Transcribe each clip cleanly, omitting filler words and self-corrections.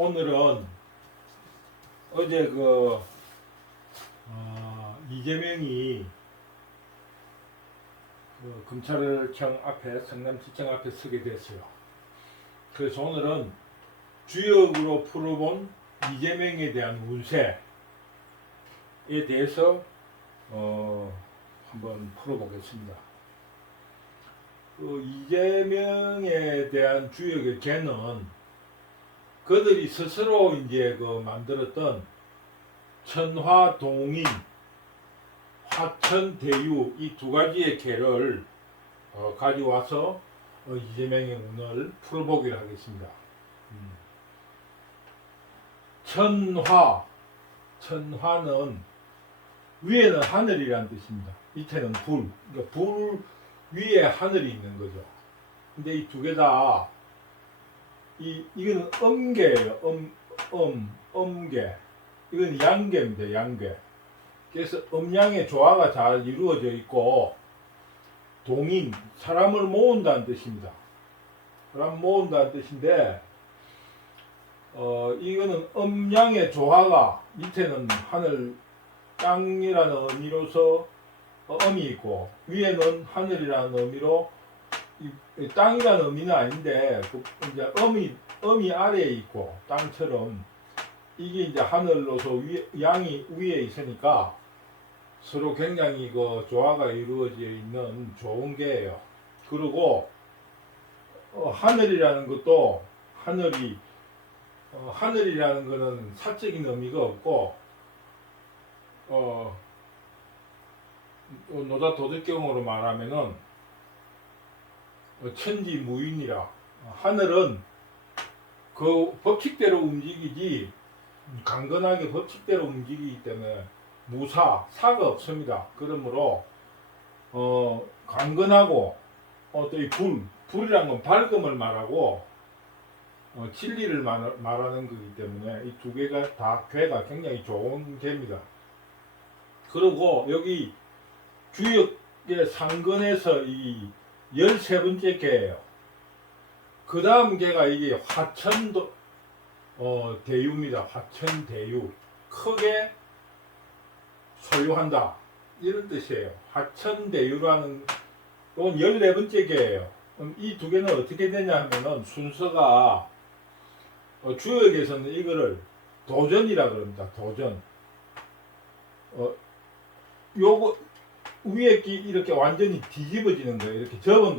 오늘은 어제 이재명이 검찰청 앞에 성남시청 앞에 서게 됐어요. 그래서 오늘은 주역으로 풀어본 이재명에 대한 운세에 대해서 한번 풀어보겠습니다. 이재명에 대한 주역의 개는 그들이 스스로 이제 만들었던 천화동인, 화천대유 이 두 가지의 개를 가져와서 이재명의 운을 풀어보기로 하겠습니다. 천화는 위에는 하늘이라는 뜻입니다. 밑에는 불, 그러니까 불 위에 하늘이 있는 거죠. 근데 이 두 개 다 이거는 음계예요. 음계. 이건 양계입니다. 양계. 그래서 음양의 조화가 잘 이루어져 있고, 동인, 사람을 모은다는 뜻입니다. 사람 모은다는 뜻인데, 이거는 음양의 조화가 밑에는 하늘, 땅이라는 의미로서 음이 있고, 위에는 하늘이라는 의미로 땅이라는 의미는 아닌데, 이제 음이 아래에 있고, 땅처럼 이게 이제 하늘로서 양이 위에 있으니까 서로 굉장히 조화가 이루어져 있는 좋은 게예요. 그리고 하늘이라는 것도 하늘이라는 거는 사적인 의미가 없고 노자 도덕경으로 말하면은 천지무인이라, 하늘은 그 법칙대로 움직이지 강건하게 법칙대로 움직이기 때문에 사가 없습니다. 그러므로 강건하고 또 이 불이란 건 밝음을 말하고 진리를 말하는 거기 때문에 이 두 개가 다 괴가 굉장히 좋은 개입니다. 그리고 여기 주역의 상근에서 이 13번째 개예요. 그 다음 개가 이게 대유입니다. 화천대유. 크게 소유한다. 이런 뜻이에요. 화천대유라는 건 14번째 개예요. 그럼 이 두 개는 어떻게 되냐 하면은 순서가 주역에서는 이거를 도전이라 그럽니다. 도전. 요거 위에 이렇게 완전히 뒤집어지는 거예요. 이렇게 접은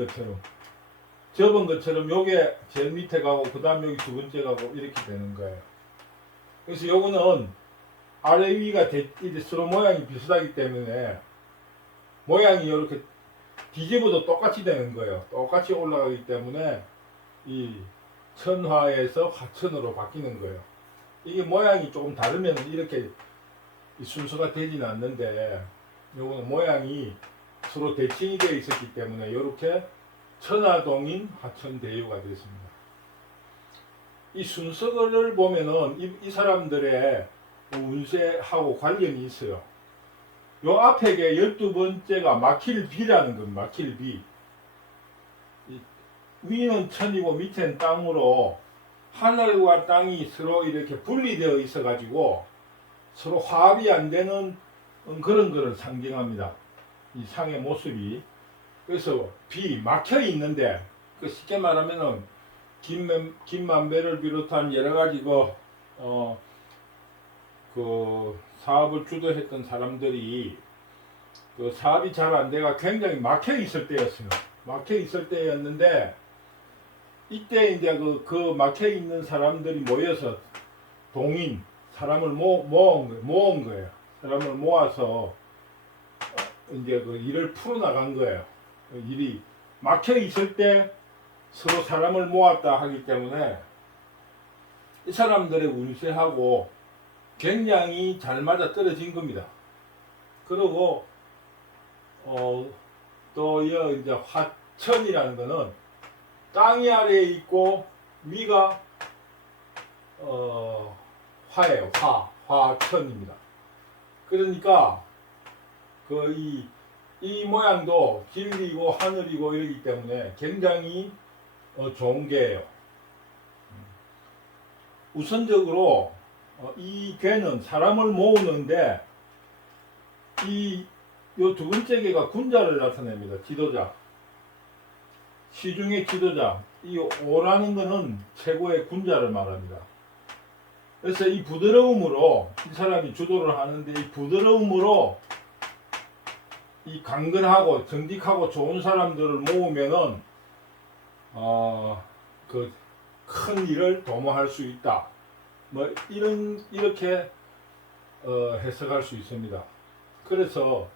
것처럼 요게 제일 밑에 가고 그 다음 여기 두 번째 가고 이렇게 되는 거예요. 그래서 요거는 아래 위가 서로 모양이 비슷하기 때문에 모양이 이렇게 뒤집어도 똑같이 되는 거예요. 똑같이 올라가기 때문에 이 천화에서 화천으로 바뀌는 거예요. 이게 모양이 조금 다르면 이렇게 순서가 되지는 않는데, 요거는 모양이 서로 대칭이 되어 있었기 때문에 이렇게 천화동인 화천대유가 되었습니다. 이 순서를 보면은 이 사람들의 운세하고 관련이 있어요. 요 앞에 게 12번째가 막힐비라는 겁니다. 막힐비. 위는 천이고 밑에는 땅으로 하늘과 땅이 서로 이렇게 분리되어 있어 가지고 서로 화합이 안 되는 그런 거를 상징합니다. 이 상의 모습이. 그래서 막혀 있는데, 쉽게 말하면은 김만배를 비롯한 여러 가지 사업을 주도했던 사람들이 사업이 잘 안 돼가 굉장히 막혀 있을 때였어요. 막혀 있을 때였는데, 이때 이제 그 막혀 있는 사람들이 모여서 사람을 모은 거예요. 사람을 모아서 이제 일을 풀어나간 거예요. 일이 막혀 있을 때 서로 사람을 모았다 하기 때문에 이 사람들의 운세하고 굉장히 잘 맞아 떨어진 겁니다. 그리고 또 이제 화천이라는 거는 땅이 아래에 있고 위가 화예요. 화천입니다. 그러니까 이 모양도 진리고 하늘이고 이러기 때문에 굉장히 좋은 게예요. 우선적으로 이 괴는 사람을 모으는데 이 요 두 번째 괴가 군자를 나타냅니다. 지도자. 시중의 지도자. 이 오라는 것은 최고의 군자를 말합니다. 그래서 이 부드러움으로 이 사람이 주도를 하는데 이 부드러움으로 이 강건하고 정직하고 좋은 사람들을 모으면은 그 큰 일을 도모할 수 있다. 뭐 이렇게 해석할 수 있습니다. 그래서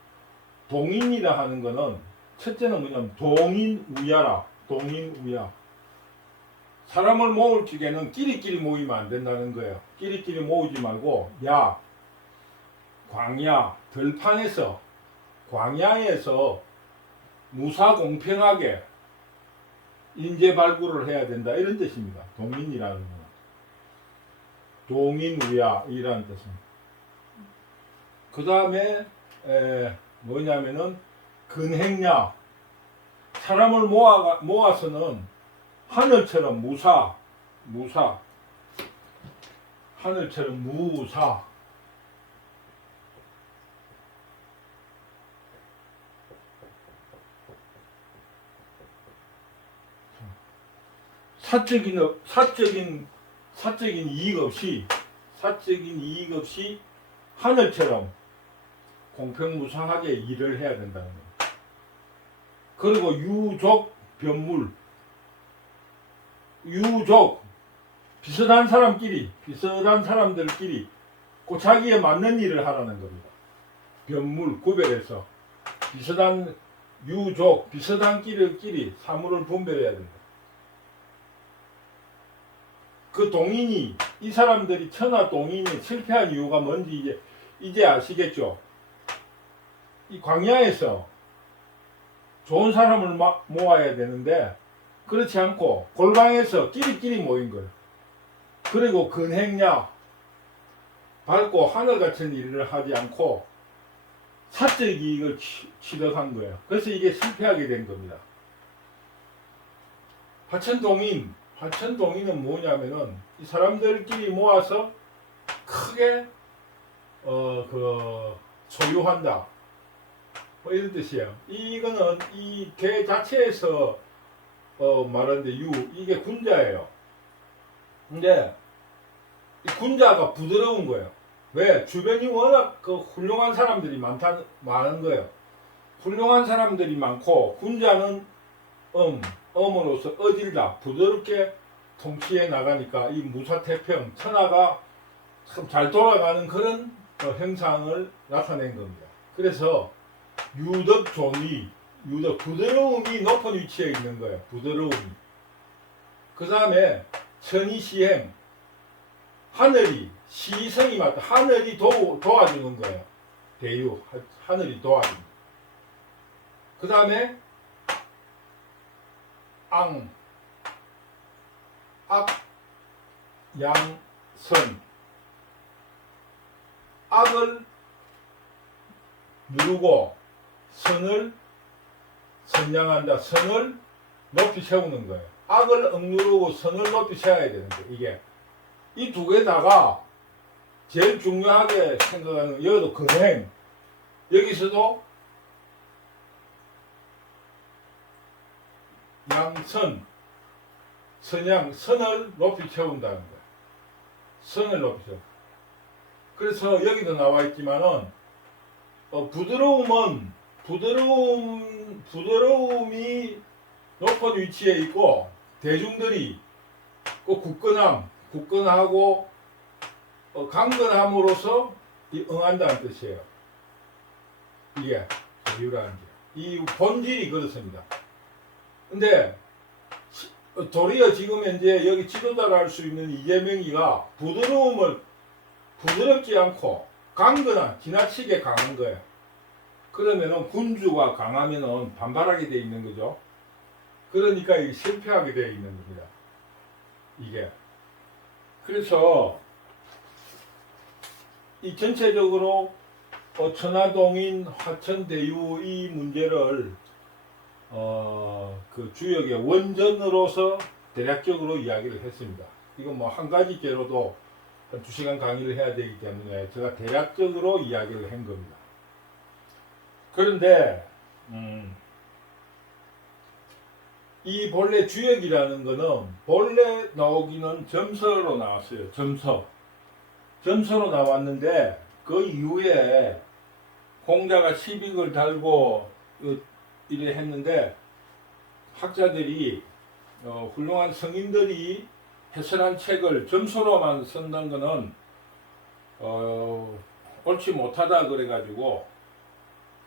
동인이라 하는 거는 첫째는 뭐냐면 동인우야라. 동인우야. 사람을 모을 적에는 끼리끼리 모이면 안 된다는 거예요. 끼리끼리 모으지 말고 야 광야 들판에서 광야에서 무사공평하게 인재 발굴을 해야 된다 이런 뜻입니다. 동인이라는 거. 동인우야이라는 뜻입니다. 그 다음에 뭐냐면은 근행야. 사람을 모아서는 하늘처럼 무사 하늘처럼 무사 사적인 이익 없이 하늘처럼 공평무상하게 일을 해야 된다는 거예요. 그리고 유족 변물 비슷한 사람들끼리 그 자기에 맞는 일을 하라는 겁니다. 변물 구별해서 비슷한 끼리끼리 사물을 분별해야 된다. 그 동인이 이 사람들이 천하 동인이 실패한 이유가 뭔지 이제 아시겠죠? 이 광야에서 좋은 사람을 모아야 되는데 그렇지 않고 골방에서 끼리끼리 모인 거예요. 그리고 근행야 밝고 하늘 같은 일을 하지 않고 사적 이익을 취득한 거예요. 그래서 이게 실패하게 된 겁니다. 화천동인은 뭐냐면은 이 사람들끼리 모아서 크게 소유한다. 뭐 이런 뜻이에요. 이거는 이 개 자체에서 말하는데 이게 군자예요. 근데 이 군자가 부드러운 거예요. 왜? 주변이 워낙 훌륭한 사람들이 많은 거예요. 훌륭한 사람들이 많고 군자는 음으로서 어질다 부드럽게 통치해 나가니까 이 무사태평 천하가 참 잘 돌아가는 그런 형상을 나타낸 겁니다. 그래서 부드러움이 높은 위치에 있는 거예요. 부드러움이. 그 다음에 천이시행 시성이 맞다. 하늘이 도와주는 거예요. 하늘이 도와주는. 그 다음에 양선 악을 누르고 선양한다. 선을 높이 세우는 거예요. 악을 억누르고 선을 높이 세워야 되는데 이게 이 두 개다가 제일 중요하게 생각하는 여기도 근행 여기서도 선을 높이 채운다는 거예요. 선을 높이 채워. 그래서 여기도 나와 있지만은 부드러움이 높은 위치에 있고 대중들이 굳건하고 강건함으로써 응한다는 뜻이에요. 이게 이유라는 게. 이 본질이 그렇습니다. 근데 도리어 지금 현재 여기 지도자를 할 수 있는 이재명이가 부드럽지 않고 지나치게 강한 거예요. 그러면은 군주가 강하면은 반발하게 돼 있는 거죠. 그러니까 이게 실패하게 돼 있는 겁니다. 이게. 그래서 이 전체적으로 천하동인 화천대유 이 문제를 그 주역의 원전으로서 대략적으로 이야기를 했습니다. 이건 뭐 한 가지 개로도 한 2시간 강의를 해야 되기 때문에 제가 대략적으로 이야기를 한 겁니다. 그런데 이 본래 주역이라는 거는 본래 나오기는 점서로 나왔어요. 점서로 나왔는데 그 이후에 공자가 시빅을 달고 이래 했는데 학자들이 훌륭한 성인들이 해설한 책을 점수로만 쓴다는 거는 옳지 못하다 그래가지고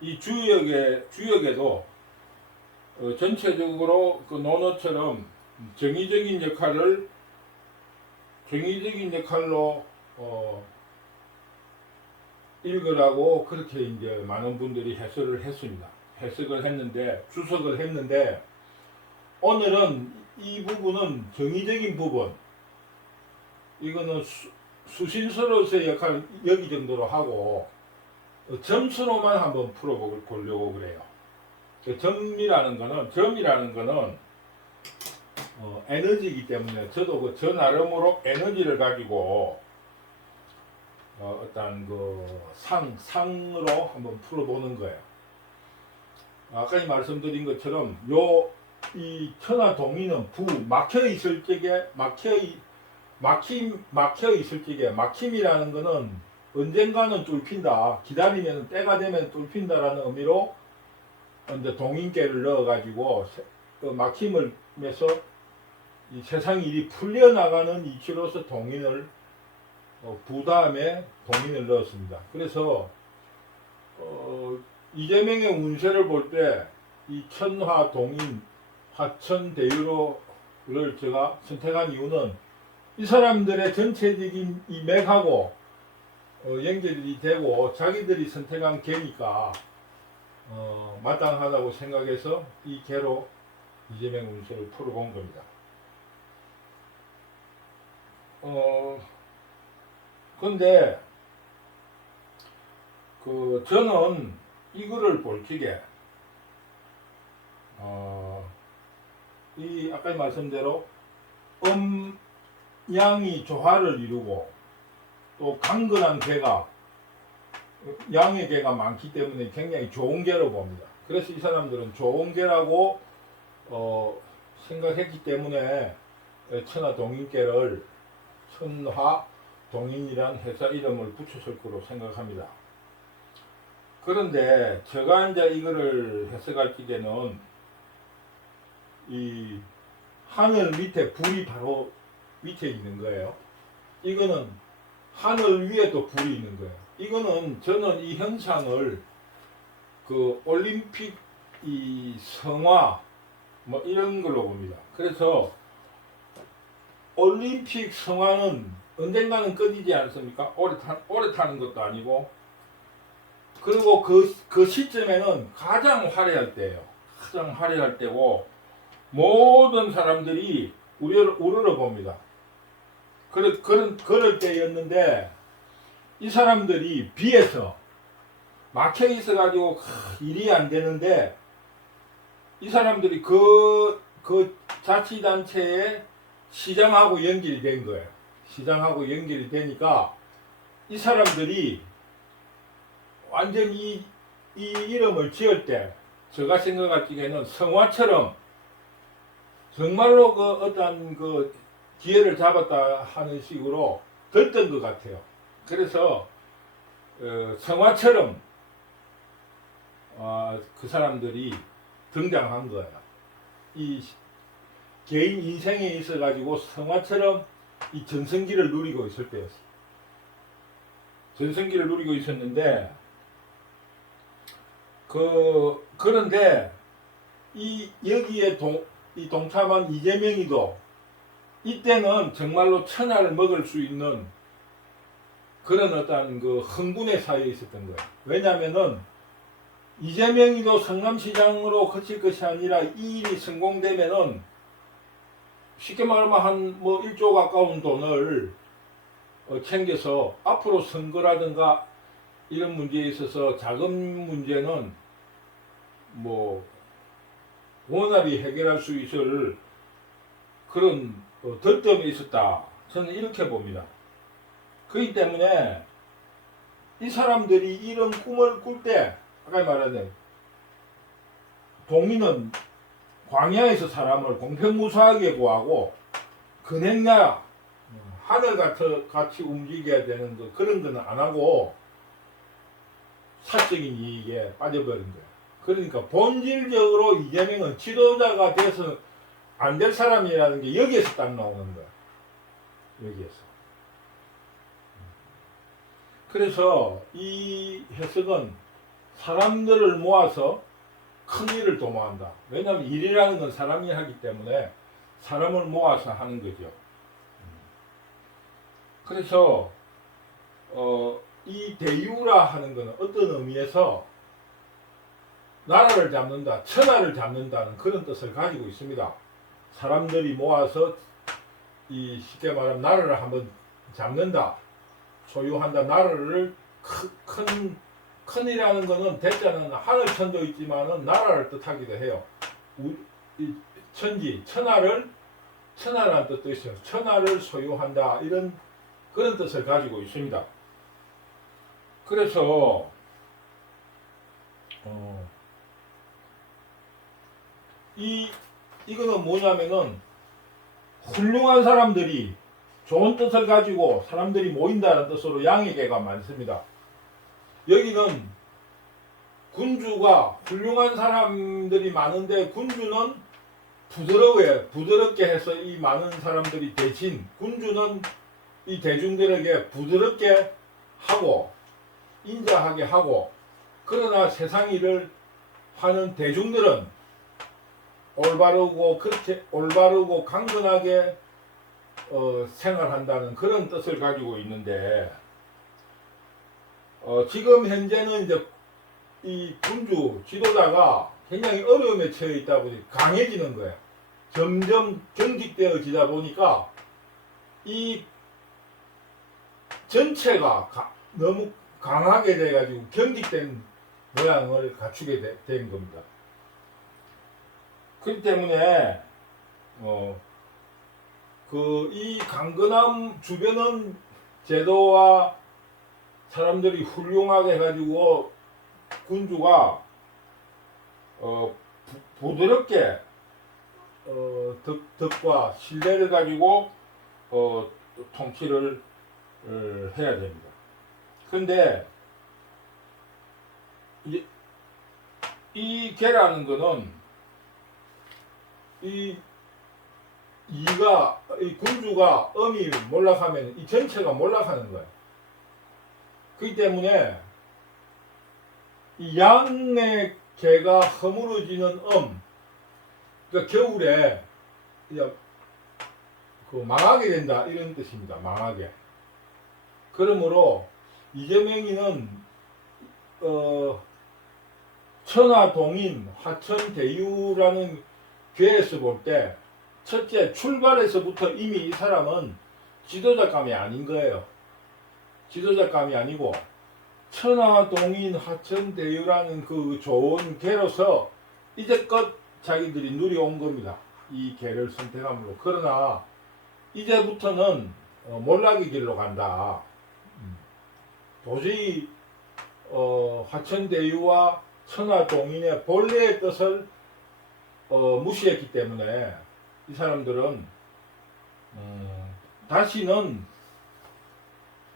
이 주역에도 전체적으로 그 논어처럼 정의적인 역할로 읽으라고 그렇게 이제 많은 분들이 해석을 했는데 주석을 했는데 오늘은 이 부분은 정의적인 부분 이거는 수신서로서의 역할을 여기 정도로 하고 점수로만 한번 풀어보려고 그래요. 점이라는 거는 에너지이기 때문에 저도 저 나름으로 에너지를 가지고 어떤 상으로 한번 풀어보는 거예요. 아까 말씀드린 것처럼 이 천하 동의는 막혀 있을 적에 막힘이라는 거는 언젠가는 뚫힌다. 기다리면 때가 되면 뚫힌다라는 의미로 이제 동인계를 넣어가지고 그 막힘을 해서 이 세상 일이 풀려나가는 이치로서 동인을 다음에 동인을 넣었습니다. 그래서 이재명의 운세를 볼 때 이 천화 동인 화천대유로를 제가 선택한 이유는 이 사람들의 전체적인 이 맥하고 연결이 되고 자기들이 선택한 개니까 마땅하다고 생각해서 이 개로 이재명 운세를 풀어본 겁니다. 근데 저는 이거를 볼 적에 이 아까 말씀대로 양이 조화를 이루고 또 강건한 개가 양의 개가 많기 때문에 굉장히 좋은 개로 봅니다. 그래서 이 사람들은 좋은 개라고 생각했기 때문에 천하 동인개를 천화 동인이란 회사 이름을 붙였을 거로 생각합니다. 그런데 제가 이제 이거를 해석할 때는 이 하늘 밑에 불이 바로 밑에 있는 거예요. 이거는 하늘 위에 또 불이 있는 거예요. 이거는 저는 이 현상을 그 올림픽 이 성화 뭐 이런 걸로 봅니다. 그래서 올림픽 성화는 언젠가는 꺼지지 않습니까? 오래 타는 것도 아니고 그리고 그 시점에는 가장 화려할 때예요. 가장 화려할 때고 모든 사람들이 우러러봅니다. 그럴 때였는데 이 사람들이 비에서 막혀 있어가지고 일이 안 되는데 이 사람들이 그 자치단체에 시장하고 연결이 된 거예요. 시장하고 연결이 되니까 이 사람들이 완전히 이 이름을 지을 때 제가 생각할 적에는 성화처럼 정말로 어떤 기회를 잡았다 하는 식으로 들던 것 같아요. 그래서 성화처럼 그 사람들이 등장한 거예요. 이 개인 인생에 있어 가지고 성화처럼 이 전성기를 누리고 있을 때였어요. 전성기를 누리고 있었는데 그런데 여기에 동참한 이재명이도 이때는 정말로 천하를 먹을 수 있는 그런 어떤 흥분의 사이에 있었던 거예요. 왜냐하면은 이재명이도 성남시장으로 거칠 것이 아니라 이 일이 성공되면은 쉽게 말하면 한 1조 가까운 돈을 챙겨서 앞으로 선거라든가 이런 문제에 있어서 자금 문제는 원활히 해결할 수 있을 그런 들뜸이 있었다. 저는 이렇게 봅니다. 그렇기 때문에 이 사람들이 이런 꿈을 꿀 때 아까 말한 동인은 광야에서 사람을 공평무사하게 구하고 근행야 하늘같이 움직여야 되는 그런 거는 안 하고 사적인 이익에 빠져버린 거예요. 그러니까 본질적으로 이재명은 지도자가 돼서 안 될 사람이라는 게 여기에서 딱 나오는 거예요. 여기에서. 그래서 이 해석은 사람들을 모아서 큰 일을 도모한다. 왜냐하면 일이라는 건 사람이 하기 때문에 사람을 모아서 하는 거죠. 그래서 이 대유라 하는 것은 어떤 의미에서 나라를 잡는다, 천하를 잡는다는 그런 뜻을 가지고 있습니다. 사람들이 모아서 이 쉽게 말하면 나라를 한번 잡는다, 소유한다. 나라를 큰이라는 것은 대자는 하늘천도 있지만은 나라를 뜻하기도 해요. 천지, 천하라는 뜻도 있어요. 천하를 소유한다, 이런 그런 뜻을 가지고 있습니다. 그래서 이거는 뭐냐면은 훌륭한 사람들이 좋은 뜻을 가지고 사람들이 모인다는 뜻으로 양에게가 많습니다. 여기는 군주가 훌륭한 사람들이 많은데 군주는 부드럽게 해서 이 많은 사람들이 대신 군주는 이 대중들에게 부드럽게 하고 인자하게 하고, 그러나 세상 일을 하는 대중들은 올바르고 강건하게 생활한다는 그런 뜻을 가지고 있는데, 지금 현재는 이제 이 군주 지도자가 굉장히 어려움에 처해 있다 보니 강해지는 거예요. 점점 경직되어지다 보니까 이 전체가 너무 강하게 돼가지고 경직된 모양을 갖추게 된 겁니다. 그렇기 때문에 이 강건함 주변은 제도와 사람들이 훌륭하게 해가지고 군주가 부드럽게 덕과 신뢰를 가지고 통치를 해야 됩니다. 그런데 이제 이 개라는 거는 이 군주가 음이 몰락하면 이 전체가 몰락하는 거예요. 그렇기 때문에 이 양의 개가 허물어지는 그러니까 겨울에 망하게 된다, 이런 뜻입니다. 망하게. 그러므로 이재명이는 천하동인 화천대유라는 괴에서 볼 때 첫째 출발에서부터 이미 이 사람은 지도자감이 아닌 거예요. 지도자감이 아니고 천하동인 화천대유라는 그 좋은 개로서 이제껏 자기들이 누려온 겁니다. 이 개를 선택함으로. 그러나 이제부터는 몰락의 길로 간다. 도저히 화천대유와 천하동인의 본래의 뜻을 무시했기 때문에 이 사람들은 다시는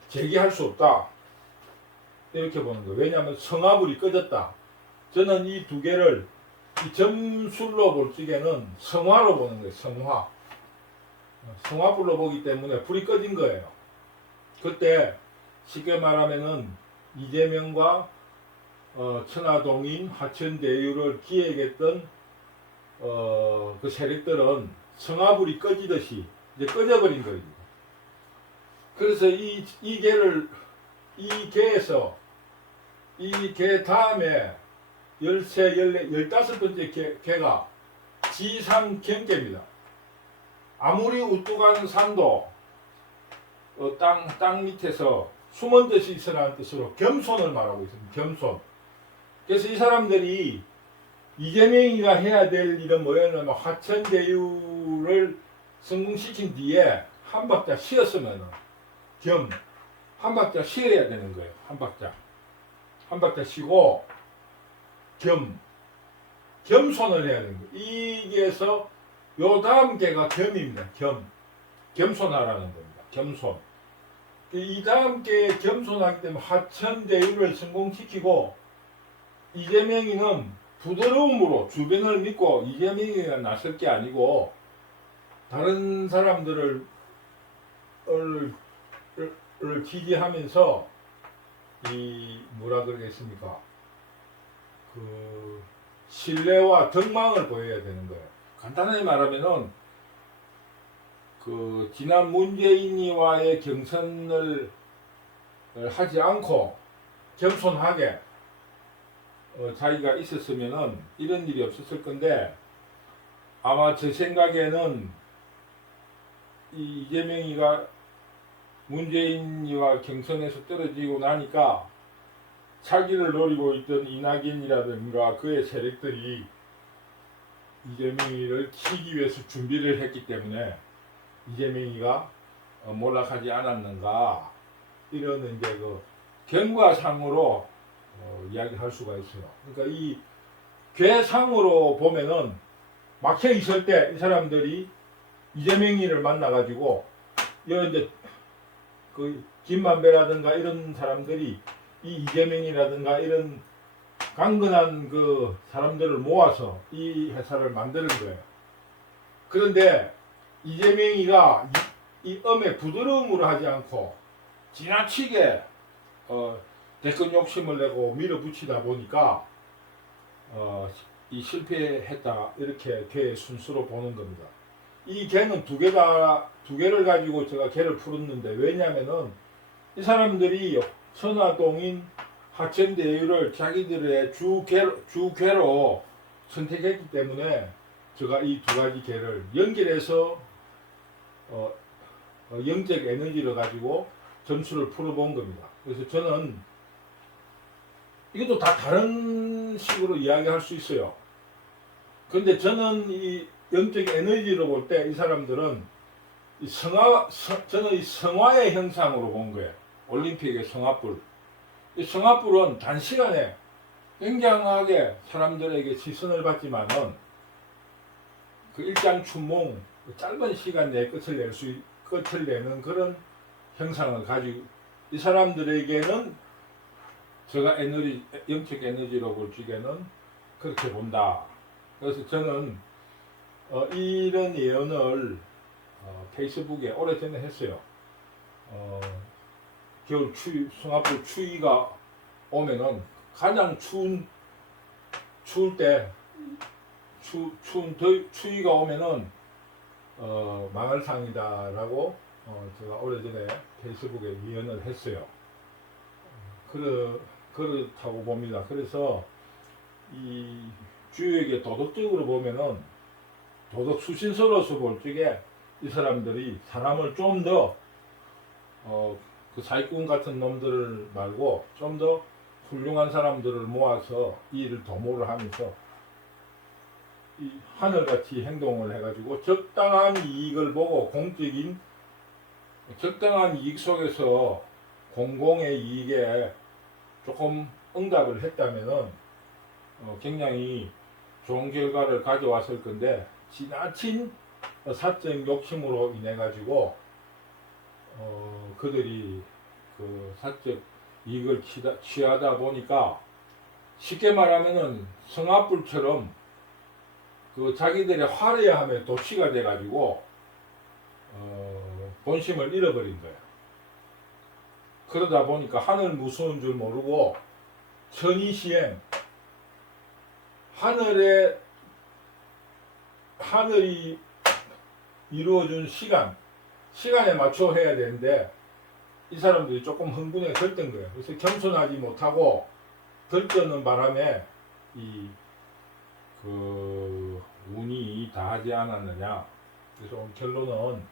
재기할 수 없다, 이렇게 보는 거예요. 왜냐하면 성화불이 꺼졌다. 저는 이 두 개를 이 점술로 볼 적에는 성화로 보는 거예요. 성화불로 보기 때문에 불이 꺼진 거예요. 그때 쉽게 말하면은 이재명과 천하동인 화천대유를 기획했던 그 세력들은 성화불이 꺼지듯이 이제 꺼져버린 거예요. 그래서 이 개 다음에 13, 14, 15번째 개가 지상경계입니다. 아무리 우뚝한 산도 땅 밑에서 숨은 듯이 있으라는 뜻으로 겸손을 말하고 있습니다. 겸손. 그래서 이 사람들이 이재명이가 해야 될 일은 뭐였냐면 화천대유를 성공시킨 뒤에 한 박자 쉬었으면은 한 박자 쉬어야 되는 거예요. 한 박자 쉬고 겸손을 해야 되는 거예요. 이게서 요 다음 개가 겸입니다. 겸손하라는 겁니다. 겸손. 이 다음 개에 겸손하기 때문에 하천대유를 성공시키고 이재명이는 부드러움으로 주변을 믿고 이재명이가 나설 게 아니고 다른 사람들을 지지하면서 이 뭐라 그러겠습니까? 그 신뢰와 덕망을 보여야 되는 거예요. 간단하게 말하면은 그 지난 문재인이와의 경선을 하지 않고 겸손하게 자기가 있었으면은 이런 일이 없었을 건데 아마 제 생각에는 이 이재명이가 문재인이와 경선에서 떨어지고 나니까 차기를 노리고 있던 이낙연이라든가 그의 세력들이 이재명이를 치기 위해서 준비를 했기 때문에 이재명이가 몰락하지 않았는가 이런 이제 그 경과상으로 이야기할 수가 있어요. 그러니까 이 괴상으로 보면은 막혀 있을 때 이 사람들이 이재명이를 만나가지고 이런 이제 그 김만배라든가 이런 사람들이 이 이재명이라든가 이런 강건한 그 사람들을 모아서 이 회사를 만드는 거예요. 그런데 이재명이가 이 엄의 부드러움으로 하지 않고 지나치게 대권 욕심을 내고 밀어붙이다 보니까 이 실패했다 이렇게 개의 순수로 보는 겁니다. 이 개는 두 개를 가지고 제가 개를 풀었는데 왜냐면은 이 사람들이 천화동인 하천대유를 자기들의 주괴로 선택했기 때문에 제가 이 두 가지 개를 연결해서 영적 에너지를 가지고 점수를 풀어본 겁니다. 그래서 저는 이것도 다 다른 식으로 이야기할 수 있어요. 근데 저는 이 영적 에너지로 볼 때 이 사람들은 저는 이 성화의 형상으로 본 거예요. 올림픽의 성화불. 이 성화불은 단시간에 굉장하게 사람들에게 시선을 받지만은 그 일장춘몽 짧은 시간 내에 끝을 내는 그런 형상을 가지고 이 사람들에게는 제가 영적 에너지로 볼 적에는 그렇게 본다. 그래서 저는 이런 예언을 페이스북에 오래전에 했어요. 겨울 성화불 추위가 오면은 가장 추울 때 추위가 오면은 망할 상이다라고 제가 오래전에 페이스북에 예언을 했어요. 그렇다고 봅니다. 그래서 이 주역의 도덕적으로 보면은 도덕 수신서로서 볼 적에 이 사람들이 사람을 좀 더 그 사기꾼 같은 놈들을 말고 좀 더 훌륭한 사람들을 모아서 이 일을 도모를 하면서 이 하늘같이 행동을 해가지고 적당한 이익을 보고 적당한 이익 속에서 공공의 이익에 조금 응답을 했다면은 굉장히 좋은 결과를 가져왔을 건데 지나친 사적 욕심으로 인해 가지고 그들이 그 사적 이익을 취하다 보니까 쉽게 말하면은 성화불처럼 그 자기들의 화려함에 도취가 돼 가지고 본심을 잃어버린 거예요. 그러다 보니까 하늘 무서운 줄 모르고 천이시행 하늘이 이루어준 시간에 맞춰 해야 되는데 이 사람들이 조금 흥분에 들뜬 거예요. 그래서 겸손하지 못하고 들떠는 바람에 그 운이 다하지 않았느냐. 그래서 오늘 결론은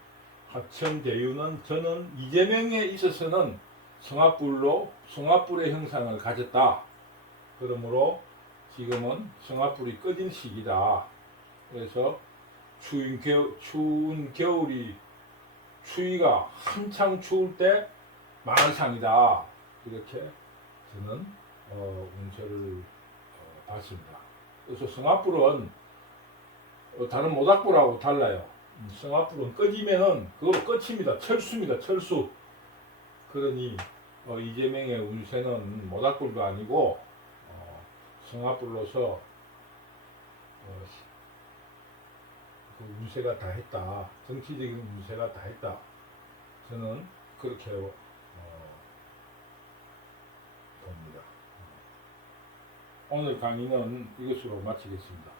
하천대유는 저는 이재명에 있어서는 성화불의 형상을 가졌다. 그러므로 지금은 성화불이 꺼진 시기다. 그래서 추운 겨울이 추위가 한창 추울 때 망할 상이다. 이렇게 저는 운세를 봤습니다. 그래서 성화불은 다른 모닥불하고 달라요. 성화불은 꺼지면은 그걸로 끝입니다. 철수입니다. 철수. 그러니 이재명의 운세는 모닥불도 아니고 성화불로서 그 운세가 다 했다. 정치적인 운세가 다 했다. 저는 그렇게 봅니다. 오늘 강의는 이것으로 마치겠습니다.